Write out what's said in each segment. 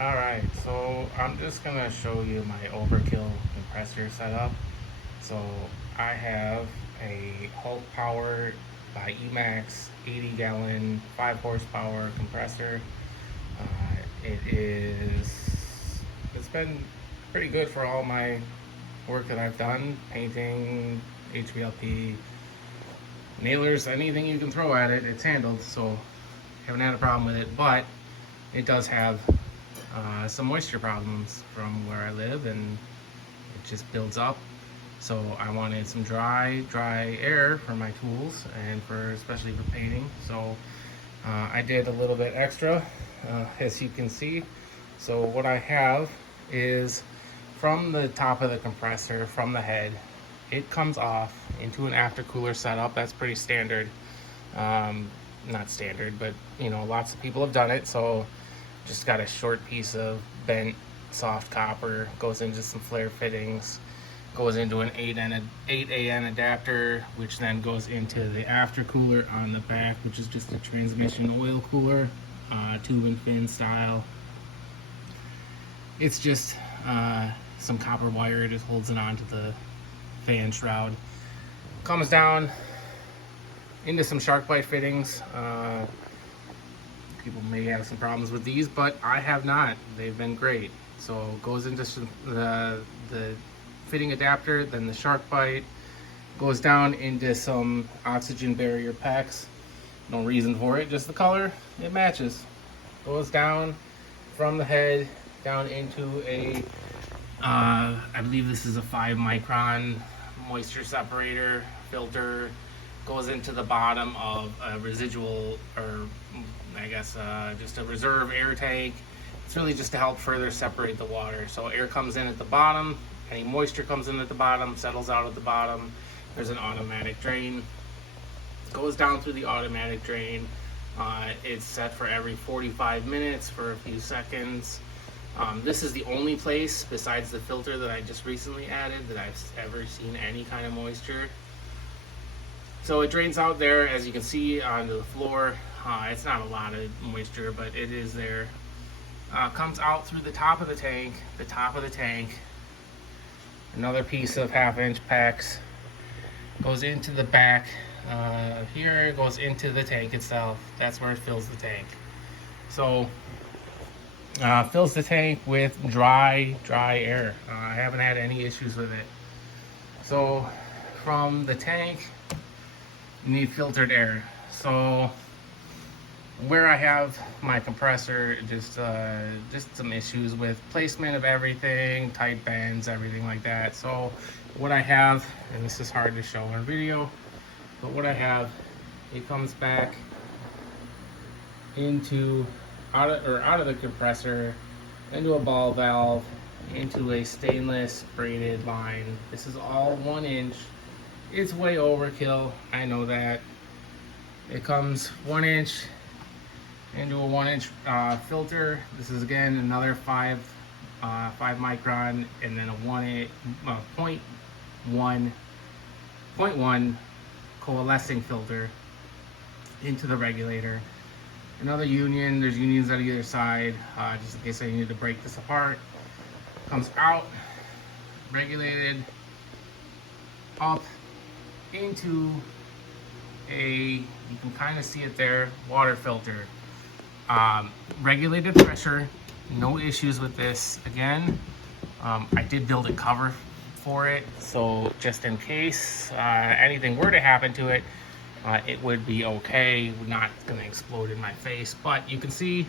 Alright, so I'm just gonna show you my overkill compressor setup. So I have a Hulk Power by Emax 80 gallon 5 horsepower compressor. It's been pretty good for all my work that I've done, painting, HVLP, nailers, anything you can throw at it, it's handled. So haven't had a problem with it, but it does have some moisture problems from where I live, and it just builds up. So I wanted some dry air for my tools and for especially for painting. So I did a little bit extra, as you can see. So what I have is from the top of the compressor, from the head, it comes off into an aftercooler setup. That's pretty standard. Not standard, but lots of people have done it. So just got a short piece of bent soft copper, goes into some flare fittings, goes into an 8AN adapter, which then goes into the aftercooler on the back, which is just a transmission oil cooler, tube and fin style. It's just some copper wire, it just holds it onto the fan shroud. Comes down into some shark bite fittings. People may have some problems with these, but I have not. They've been great. So it goes into the fitting adapter, then the shark bite, goes down into some oxygen barrier packs. No reason for it, just the color, it matches. Goes down from the head down into a, I believe this is a 5 micron moisture separator filter. Goes into the bottom of a residual, or I guess just a reserve air tank. It's really just to help further separate the water. So air comes in at the bottom, any moisture comes in at the bottom, settles out at the bottom. There's an automatic drain. Goes down through the automatic drain. It's set for every 45 minutes for a few seconds. This is the only place besides the filter that I just recently added that I've ever seen any kind of moisture. So it drains out there, as you can see, onto the floor. It's not a lot of moisture, but it is there. Comes out through the top of the tank. Another piece of 1/2 inch packs. Goes into the back. Here, goes into the tank itself. That's where it fills the tank. So, fills the tank with dry air. I haven't had any issues with it. So, from the tank, you need filtered air. So where I have my compressor, just some issues with placement of everything, tight bends, everything like that. So what I have, and this is hard to show on video, but what I have, it comes back into out of the compressor, into a ball valve, into a stainless braided line. This is all 1 inch. It's way overkill, I know that. It comes 1 inch into a 1 inch filter. This is again another 5 micron, and then a 0.1 coalescing filter into the regulator. Another union, there's unions on either side, just in case I need to break this apart. Comes out, regulated, up into you can kind of see it there, water filter. Regulated pressure, no issues with this. Again, I did build a cover for it, so just in case anything were to happen to it, it would be okay. Not gonna explode in my face, but you can see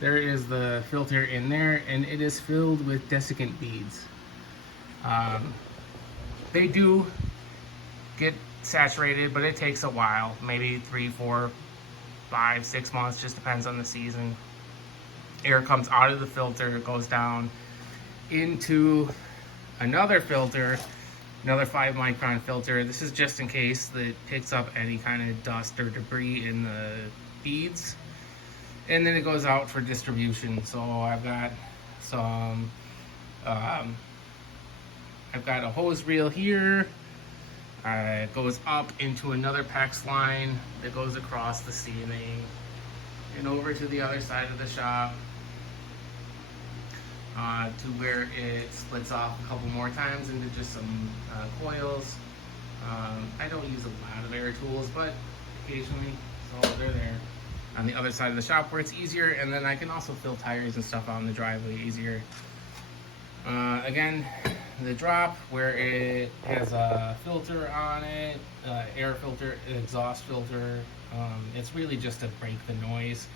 there is the filter in there, and it is filled with desiccant beads. They do get saturated, but it takes a while, maybe 3, 4, 5, 6 months, just depends on the season. Air comes out of the filter, goes down into another filter, another 5 micron filter. This is just in case that it picks up any kind of dust or debris in the beads, and then it goes out for distribution. So I've got some I've got a hose reel here. It goes up into another PEX line that goes across the ceiling and over to the other side of the shop. to where it splits off a couple more times into just some coils. I don't use a lot of air tools, but occasionally, so they're there on the other side of the shop where it's easier, and then I can also fill tires and stuff out in the driveway easier. Again, the drop where it has a filter on it, air filter, exhaust filter. It's really just to break the noise.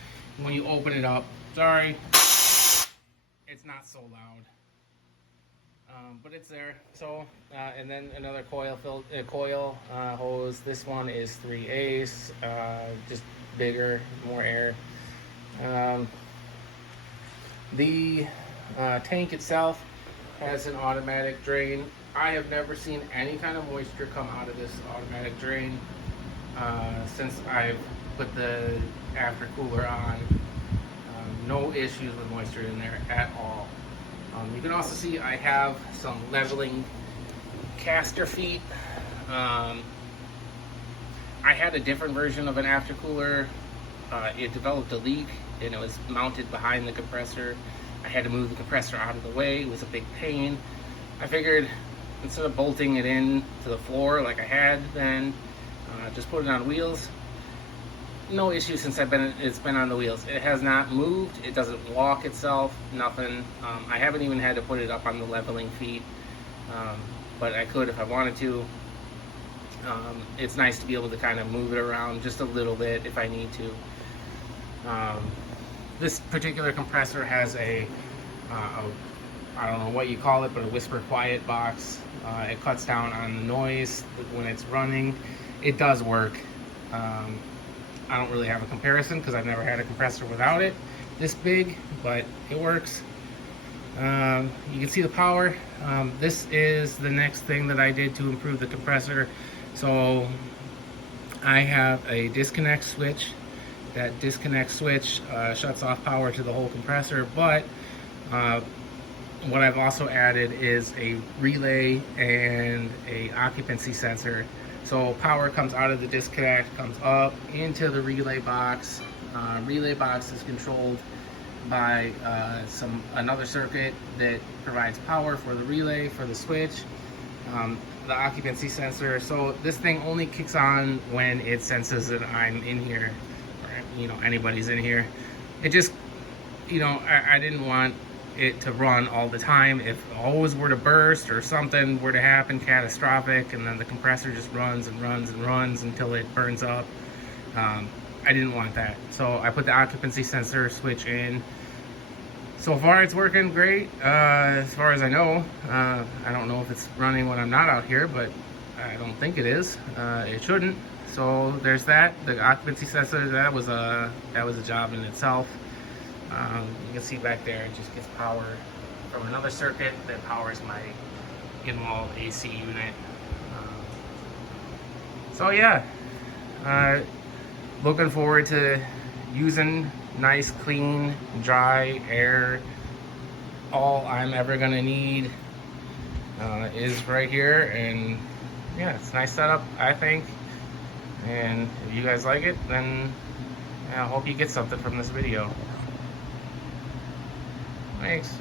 When you open it up, sorry, it's not so loud, but it's there. So, and then another coil hose. This one is 3/8, just bigger, more air. The tank itself has an automatic drain. I have never seen any kind of moisture come out of this automatic drain since I've put the aftercooler on. No issues with moisture in there at all. You can also see I have some leveling caster feet. I had a different version of an aftercooler. It developed a leak and it was mounted behind the compressor. I had to move the compressor out of the way. It was a big pain. I figured instead of bolting it in to the floor like I had then, just put it on wheels. No issue since it's been on the wheels. It has not moved. It doesn't walk itself, nothing. I haven't even had to put it up on the leveling feet, but I could if I wanted to. It's nice to be able to kind of move it around just a little bit if I need to. This particular compressor has I don't know what you call it, but a whisper quiet box. It cuts down on the noise when it's running. It does work. I don't really have a comparison because I've never had a compressor without it this big, but it works. You can see the power. This is the next thing that I did to improve the compressor. So I have a disconnect switch. That disconnect switch shuts off power to the whole compressor, but what I've also added is a relay and a occupancy sensor. So power comes out of the disconnect, comes up into the relay box. Relay box is controlled by another circuit that provides power for the relay, for the switch. The occupancy sensor. So this thing only kicks on when it senses that I'm in here, or anybody's in here. It just, I didn't want it to run all the time. If a hose were to burst or something were to happen catastrophic, and then the compressor just runs and runs and runs until it burns up, I didn't want that. So I put the occupancy sensor switch in. So far it's working great, as far as I know. I don't know if it's running when I'm not out here, but I don't think it is. It shouldn't. So there's that. The occupancy sensor, that was a job in itself. You can see back there, it just gets power from another circuit that powers my in-wall AC unit. So yeah, looking forward to using nice, clean, dry air. All I'm ever gonna need is right here, and yeah, it's a nice setup, I think. And if you guys like it, then I hope you get something from this video. Thanks.